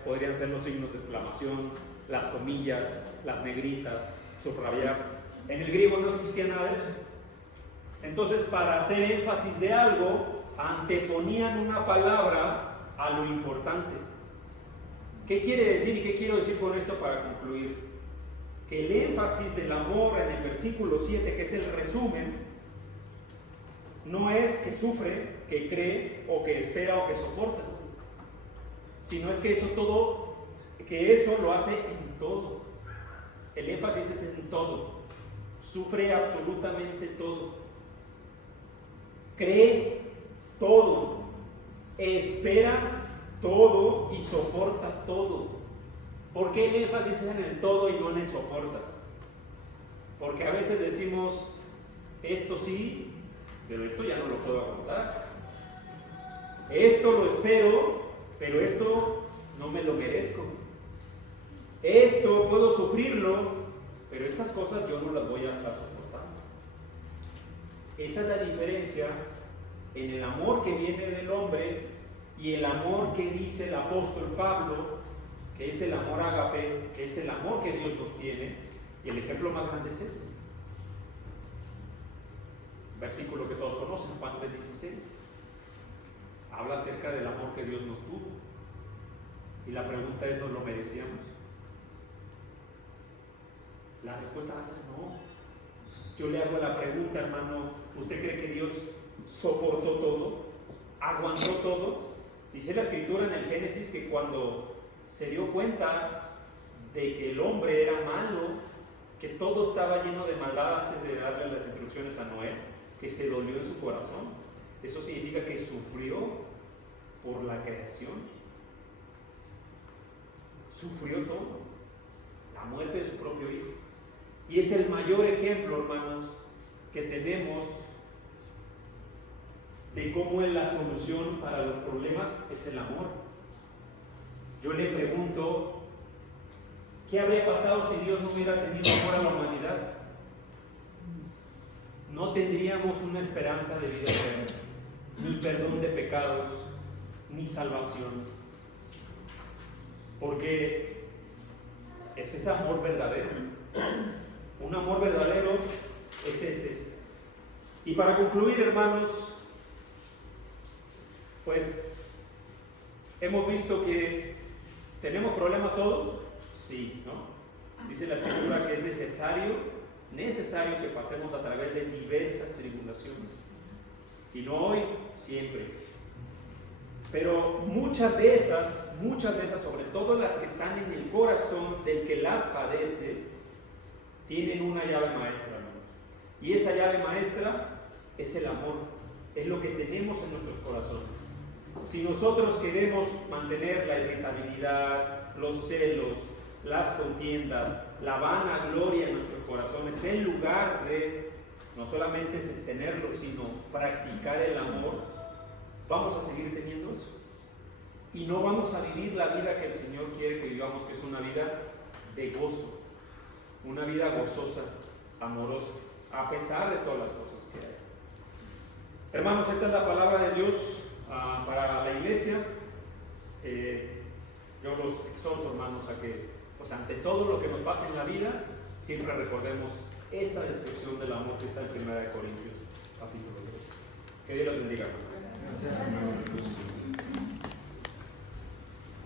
podrían ser los signos de exclamación, las comillas, las negritas, subrayar. En el griego no existía nada de eso. Entonces, para hacer énfasis de algo, anteponían una palabra a lo importante. ¿Qué quiere decir y qué quiero decir con esto para concluir? Que el énfasis del amor en el versículo 7, que es el resumen, no es que sufre, que cree, o que espera, o que soporta, sino es que eso lo hace en todo. El énfasis es en todo. Sufre absolutamente todo. Cree todo. Espera todo y soporta todo. ¿Por qué el énfasis es en el todo y no en el soporta? Porque a veces decimos, esto sí, pero esto ya no lo puedo aguantar. Esto lo espero, pero esto no me lo merezco. Esto puedo sufrirlo, pero estas cosas yo no las voy a estar soportando. Esa es la diferencia en el amor que viene del hombre y el amor que dice el apóstol Pablo, que es el amor ágape, que es el amor que Dios nos tiene, y el ejemplo más grande es ese. Versículo que todos conocen, Juan 3:16. Habla acerca del amor que Dios nos tuvo. Y la pregunta es, ¿nos lo merecíamos? La respuesta va a ser no. Yo le hago la pregunta, hermano, ¿usted cree que Dios soportó todo? ¿Aguantó todo? Dice la Escritura en el Génesis que cuando se dio cuenta de que el hombre era malo, que todo estaba lleno de maldad antes de darle las instrucciones a Noé, que se dolió en su corazón. Eso significa que sufrió por la creación. Sufrió todo. La muerte de su propio hijo. Y es el mayor ejemplo, hermanos, que tenemos de cómo la solución para los problemas es el amor. Yo le pregunto, ¿qué habría pasado si Dios no hubiera tenido amor a la humanidad? No tendríamos una esperanza de vida eterna, ni perdón de pecados, ni salvación. Porque es ese amor verdadero. Un amor verdadero es ese. Y para concluir, hermanos, pues hemos visto que tenemos problemas todos, sí, ¿no? Dice la Escritura que es necesario que pasemos a través de diversas tribulaciones. Y no hoy, siempre. Pero muchas de esas, sobre todo las que están en el corazón del que las padece, tienen una llave maestra, ¿no? Y esa llave maestra es el amor, es lo que tenemos en nuestros corazones. Si nosotros queremos mantener la irritabilidad, los celos, las contiendas, la vanagloria en nuestros corazones, en lugar de no solamente tenerlo, sino practicar el amor, vamos a seguir teniendo eso. Y no vamos a vivir la vida que el Señor quiere que vivamos, que es una vida de gozo, una vida gozosa, amorosa, a pesar de todas las cosas que hay. Hermanos, esta es la palabra de Dios para la iglesia. Yo los exhorto, hermanos, a que, pues, ante todo lo que nos pasa en la vida, siempre recordemos esta descripción del amor que está en 1 Corintios, capítulo 2. Que Dios los bendiga. Gracias.